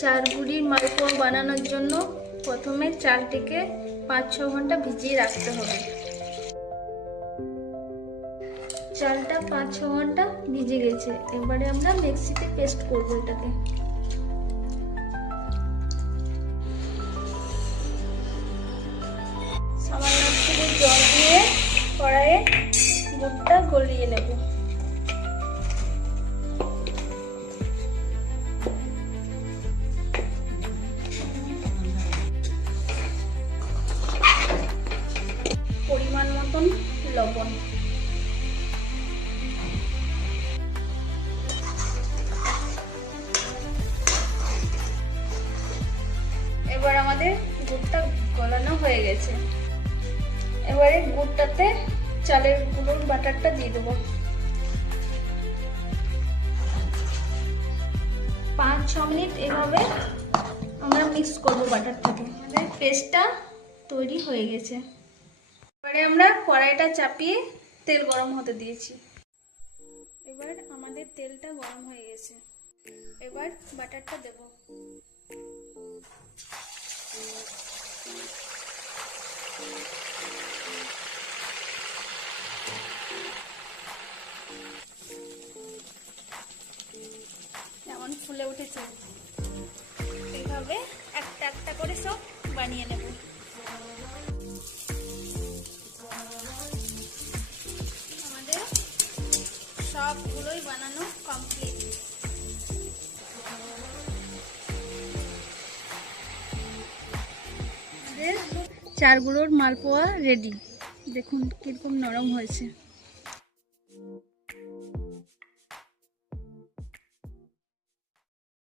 চার গুড়ির মালপোয়া বানানোর জন্য প্রথমে চালটিকে 5-6 ঘন্টা ভিজিয়ে রাখতে হবে। চালটা 5-6 ঘন্টা ভিজে গেছে। এবারে আমরা মিক্সিতে পেস্ট করবো এটাকে। সামান্য একটু জল দিয়ে কড়াইয়ে গুড়টা গলিয়ে নেব। পরিমাণ মতন লবণ। এবার আমাদের গুড়টা গলানো হয়ে গেছে। এবারে গুড়টাতে চালের গুঁড়োর বাটারটা দিয়ে দেবো। 5-6 মিনিট এভাবে আমরা মিক্স করবো বাটারটাকে। আমাদের পেস্টটা তৈরি হয়ে গেছে। এবারে আমরা কড়াইটা চাপিয়ে তেল গরম হতে দিয়েছি। এবার আমাদের তেলটা গরম হয়ে গেছে। এবার বাটারটা দেব। কেমন ফুলে উঠেছে। এইভাবে একটা একটা করে সব বানিয়ে নেব। আমাদের সবগুলোই বানানো কমপ্লিট। আমাদের চার গুঁড়োর মালপোয়া রেডি। দেখুন কিরকম নরম হয়েছে।